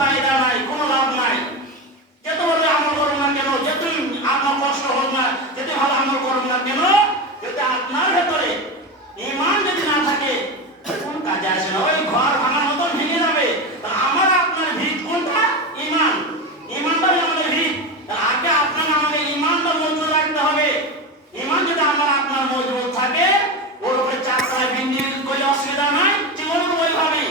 ফায়দা নাই, কোনো লাভ নাই। যত বড় আমল করুন না কেন, যতই আপনার কষ্ট হোক না, যতই ভালো আমল করুন না কেন, যদি আপনার ভেতরে ঈমান যদি না থাকে কোন কাজে আসে না। ওই ঘর ভাঙার মতন ভেঙে যাবে। আমার আপনার ভিত কোনটা? ঈমান। ঈমানটাই আমাদের ভিত। আগে আপনার আমাদের ঈমানটা মজবুত রাখতে হবে। ঈমান যদি আপনার মজবুত থাকে, ওর উপরে চারতলায় বিল্ডিং করলে অসুবিধা নাই, জীবন ওইভাবে।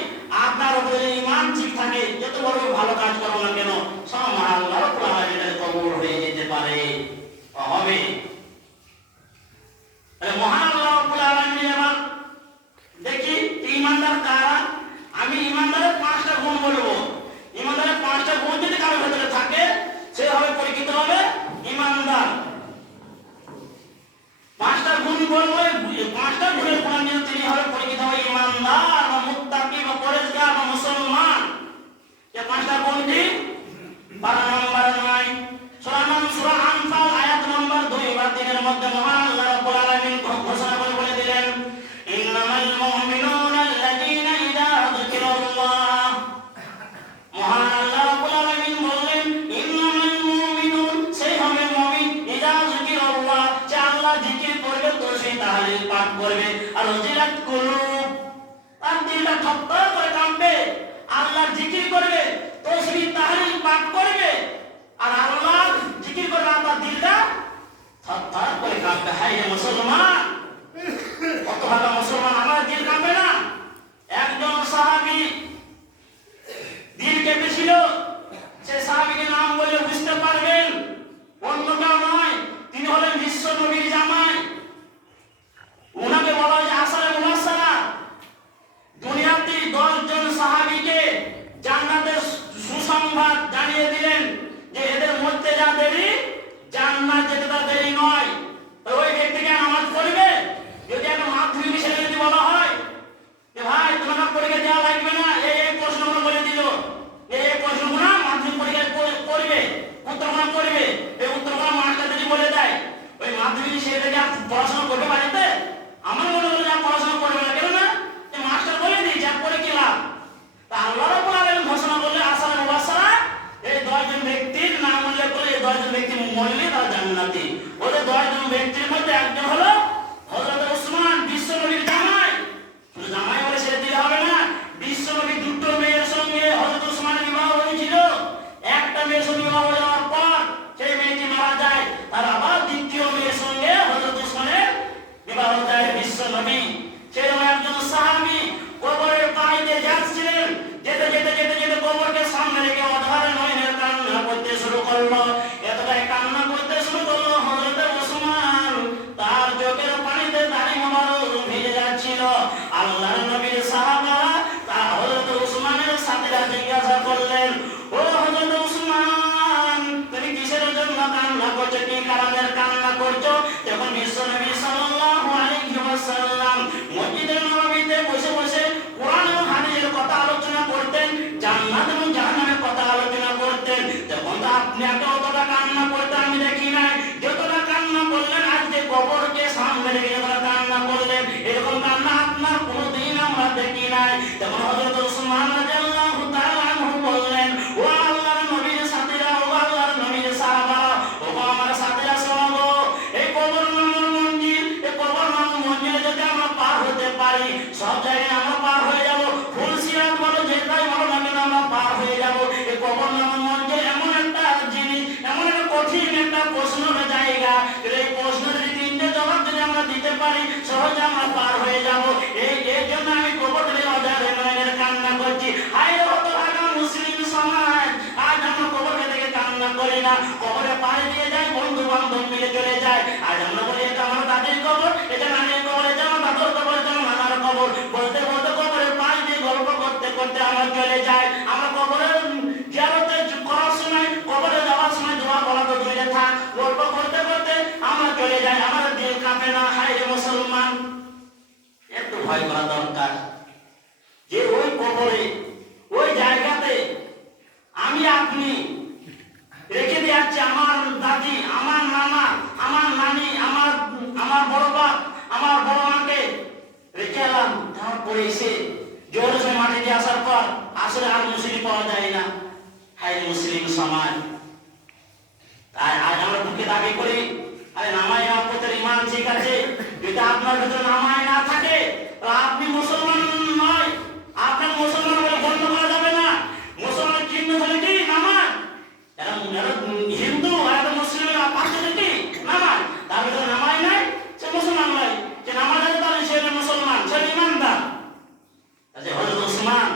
আপনার উপরে ঈমান ঠিক থাকে, যত বড় ভালো কাজ করো না কেন সব আল্লাহ রাব্বুল আলামিনের কবুল হয়ে যেতে পারে, হবে। মহান আল্লাহ রাব্বুল আলামিন এবার দেখি ঈমানদার কারা। আমি ঈমানদারের 5টা গুণ বলবো। ঈমানদারের 5টা গুণ যদি কারো ভেতরে থাকে, সে হবে পরিচিত হবে ঈমানদার। 5টা গুণ বলবো, 5টা গুণের গুণ নিয়ে তিনি হবে পরিচিত হবে ঈমানদার বা মুত্তাকি বা পরেজগার বা মুসলমান। এই 5টা গুণ কি? পারা নাম্বার 9 সূরা আনফাল আয়াত নাম্বার 2 বা 3 এর মধ্যে মহান আল্লাহ রাব্বুল আলামিন ঘোষণা করে বলে দিলেন, ইন্নামাল মুমিনুনা আল্লাযীনা ইযা যুকিরাল্লাহ। মহান আল্লাহ রাব্বুল আলামিন বললেন, ইন্নামাল মুমিনুন, সেই হবে মুমিন, ইযা যুকিরাল্লাহ, যে আল্লাহ জিকির করবে তো সেই তাহলিল পাঠ করবে। আর ওয়াজিলাত কুলুব, তার দিলটা থরথর করে কাঁপবে। আল্লাহর জিকির করবে, তাসবিহ তাহলিল পাঠ করবে, আর আল্লাহর জিকির করবে, আপনার দিলটা থরথর করে কাঁপবে। হায় মুসলমান, কত ভালো মুসলমান, আমার দিল কাঁপে না? একজন সাহাবী দিল কেঁপেছিল, সে সাহাবীর নাম বললে বুঝতে পারবেন, অন্য কেউ নয়, তিনি হলেন বিশ্ব নবীর জামাই। উনাকে বলা হয় আশারে মুবাশশারা। দুনিয়াতে 10 জন সাহাবীকে জান্নাতের সুসংবাদ জানিয়ে দিলেন যে এদের মধ্যে যাদেরই জান্নাত যেতে তার দেরি নয়। ওই ব্যক্তিকে নামাজ পড়বে। যদি একটা মাধ্যমিক ছেলে যদি বলা হয় যে ভাই তোমাকে পরীক্ষা দেওয়া লাগবে না, এই প্রশ্নগুলো বলে দিল, এই প্রশ্নগুলো মাধ্যমিক পরীক্ষায় পড়বে, উত্তরগুলো পড়বে, এই উত্তরগুলো মাস্টার যদি বলে দেয়, ওই মাধ্যমিক ছেলেটাকে পড়াশোনা করবে বাড়িতে? আমার মনে হলো যে পড়াশোনা করবে না, কেন না? যে মাস্টার বলে দিই যা পড়ে কি লাভ। তা আল্লাহ রাব্বুল আলামিন ঘোষণা করলে আশারে মুবাশশারা, এই 10 জন ব্যক্তির নাম উল্লেখ করে, এই 10 জন ব্যক্তি মরলে তারা জান্নাতি। ওদের 10 জন ব্যক্তির মধ্যে একজন হলো হযরত ওসমান, বিশ্ব নবীর জামাই। শুধু জামাই বলে ছেড়ে দিলে হবে না। বিশ্ব নবী 2টো মেয়ের সঙ্গে হযরত ওসমানের বিবাহ হয়েছিল। একটা মেয়ের সঙ্গে বিবাহ হয়ে যাওয়ার পর সেই মেয়েটি মারা যায়, তার আবার দ্বিতীয় মেয়ের সঙ্গে হযরত ওসমানের বিবাহ যায় বিশ্ব নবী। সেই একজন সাহাবী কবরের পানিতে যাচ্ছিলেন, যেতে যেতে যেতে যেতে কবরকে সামনে রেখে অধারে নয়নের কান্না করতে শুরু করলো। এতটাই কান্না করতে শুরু করলো হযরত ওসমান, তার চোখের পানিতে দাড়ি মোবারক ভিজে যাচ্ছিল। আল্লাহর নবীর সাহাবারা তা হযরত ওসমানের সাথীরা জিজ্ঞাসা করলেন, ও হযরত ওসমান, তুমি কিসের জন্য কান্না করছো, কি কারণের কান্না করছো? যখন বিশ্বনবী সাল্লাল্লাহু আলাইহি ওয়াসাল্লাম মসজিদের নববীতে বসে বসে কোরআন এবং হাদিসের কথা আলোচনা করতেন, জান্নাত এবং জাহান্নামের কথা আলোচনা করতেন, তখন তো আপনি অতটা কান্না করতে আমি দেখি নাই। যতটা কান্না করলেন, আজকে কবরকে সামনে রেখে যতটা কান্না করলেন, এরকম কান্না আপনার কোনোদিন আমরা দেখি নাই। তখন হযরত ওসমান রাদিয়াল্লাহু তাআলা আনহু বললেন, ও আল্লাহর নবীর সাথীরা, ও আল্লাহর নবীর সাহাবারা, ও আমার সাথীরা, শোনো, এই কবর নামক মঞ্জিল, এই কবর নামক মঞ্জিলে যদি আমরা পার হতে পারি, সব জায়গায় আমরা পার হয়ে যাব। ফুলসিরাত বলো, যেটাই বলো না কেন আমরা পার হয়ে যাব। এই কবর নামক মঞ্জিল এমন একটা জিনিস, এমন একটা কঠিন একটা প্রশ্নের জায়গা, এই প্রশ্নের যদি 3টে জবাব যদি আমরা দিতে পারি, সহজে আমরা পার হয়ে যাব। এই জন্য আমি কবর থেকে অজারে নয়নের কান্না করছি। হায় হতভাগা মুসলিম সমাজ, আজ আমরা কবরকে থেকে কান্না করি না, কবরে পাড়ি দিয়ে যাই, বন্ধু বান্ধব মিলে চলে যায়। আজ আমরা বলি এটা আমার দাদির কবর, এটা নানির কবর, এটা আমার দাদুর কবর, এটা আমার নানার কবর, বলতে বলতে কবরের পাড়ি দিয়ে গল্প করতে করতে আমরা চলে যাই। আমরা কবরের জিয়ারতে করার সময়, কবরে যাওয়ার সময় দোয়া বলা তো দূরে থাক, গল্প করতে করতে আমরা চলে যাই, আমাদের দিল কাঁপে না। হায় রে মুসলমান, একটু ভয় করা দরকার যে ওই কবরে, ওই জায়গাতে আমি আপনি রেখে দিয়ে যাচ্ছি আমার দাদি, আমার নানা, আমার নানি, আমার বড় বাপ, আমার বড় মাকে রেখে এলাম। তারপরে এসে জোরে মাঠে দিয়ে আসার পর আসলে আর মুসলিম পাওয়া যায় না। যদি আপনার ভিতরে নামাজ না থাকে তাহলে আপনি মুসলমান নয়। আপনার মুসলমান বলে গণ্য করা যাবে না। মুসলমানের চিহ্ন হলে কি নামাজ। এরা হিন্দু আর এরা মুসলিমের পার্থক্য কি নামাজ। তার ভিতরে নামাজ নাই, সে মুসলমান নয়। যে নামাজ আছে তাহলে সে মুসলমান, সে ইমানদার। হযরত ওসমান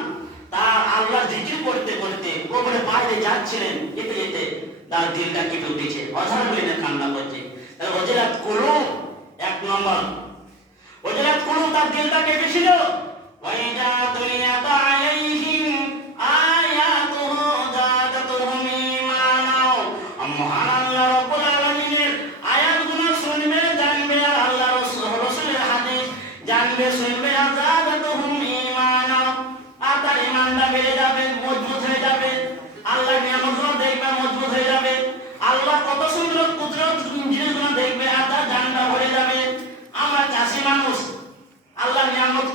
তার আল্লাহ জিকির করতে করতে কবরে পাড়ে যাচ্ছিলেন, যেতে যেতে তার দিলটা কেঁপে উঠেছে, অঝার হয়ে কান্না করছে। তাহলে ওয়াজিলাত কুলুব, এক নম্বর ওয়াজিলাত কুলুব, তার দিলটা কেঁপেছিল। ওয়াইদা তুলিয়াত আলাইহিম আয়াতুহু যাদাতুহুম ঈমানা। মহান আল্লাহ রাব্বুল আলামিনের আয়াতগুলো শুনবে, জানবে, আর আল্লাহ রাসূলের হাদিস জানবে, শুনবে, আর যাদাতুহুম ঈমানা, আর তার ঈমানটা বেড়ে যাবে, মজবুত হয়ে যাবে। আল্লাহর নিয়ামতগুলো দেখবে, মজবুত হয়ে যাবে। আল্লাহ কত সুন্দর কুদরত জিনিসগুলো দেখবে, আর তার জানটা ভরে যাবে। আমরা চাষি মানুষ, আল্লাহর নিয়ামত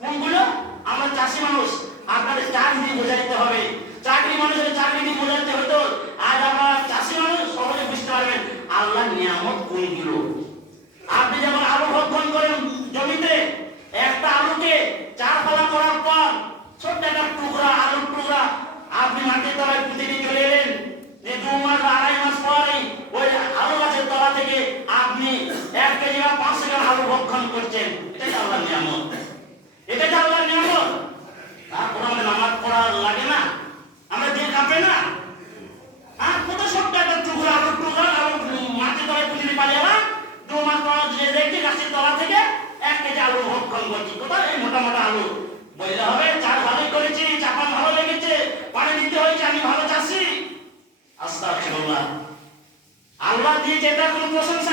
কোনগুলো? আমরা চাষি মানুষ, আপনাদের চাকরি বোঝাইতে হবে। চাকরি মানুষের চাকরি দিয়ে বোঝাইতে হতো, আজ আমরা চাষি মানুষ সহজে বুঝতে পারবেন আল্লাহর নিয়ামত কোনগুলো। আপনি যখন আলু ভক্ষণ করেন জমিতে, একটা আলুকে 4 ফালা করার পর ছোট্ট একটা টুকরা, আলুর টুকরা আপনি মাটির তলায় পুঁতে দিয়ে চলে এলেন। যে 2 মাস বা 2.5 মাস পরে ওই আলু গাছের তলা থেকে আপনি 1 কেজি বা 500 গ্রাম আলু ভক্ষণ করছেন। এটাই আল্লাহর নিয়ামত, এটাই আল্লাহর নিয়ামত। তারপর আমাদের নামাজ পড়া লাগে না, আমরা দিন কাঁপে না। কত ছোট্ট একটা টুকরা, আলুর টুকরা আলু মাটির তলায় পুঁতে দিয়ে পালিয়ে এলাম। 2 মাস পর যে দেখি গাছের তলা থেকে 1 কেজি আলু ভক্ষণ করছি। কোথায় এই মোটা মোটা আলু? বললে হবে চাষ ভালোই করেছি, চাপান ভালো লেগেছে, পানি দিতে হয়েছে, আমি ভালো চাষি। আস্তাগফিরুল্লাহ। আল্লাহ দিয়েছে, এটা কোনো প্রশংসা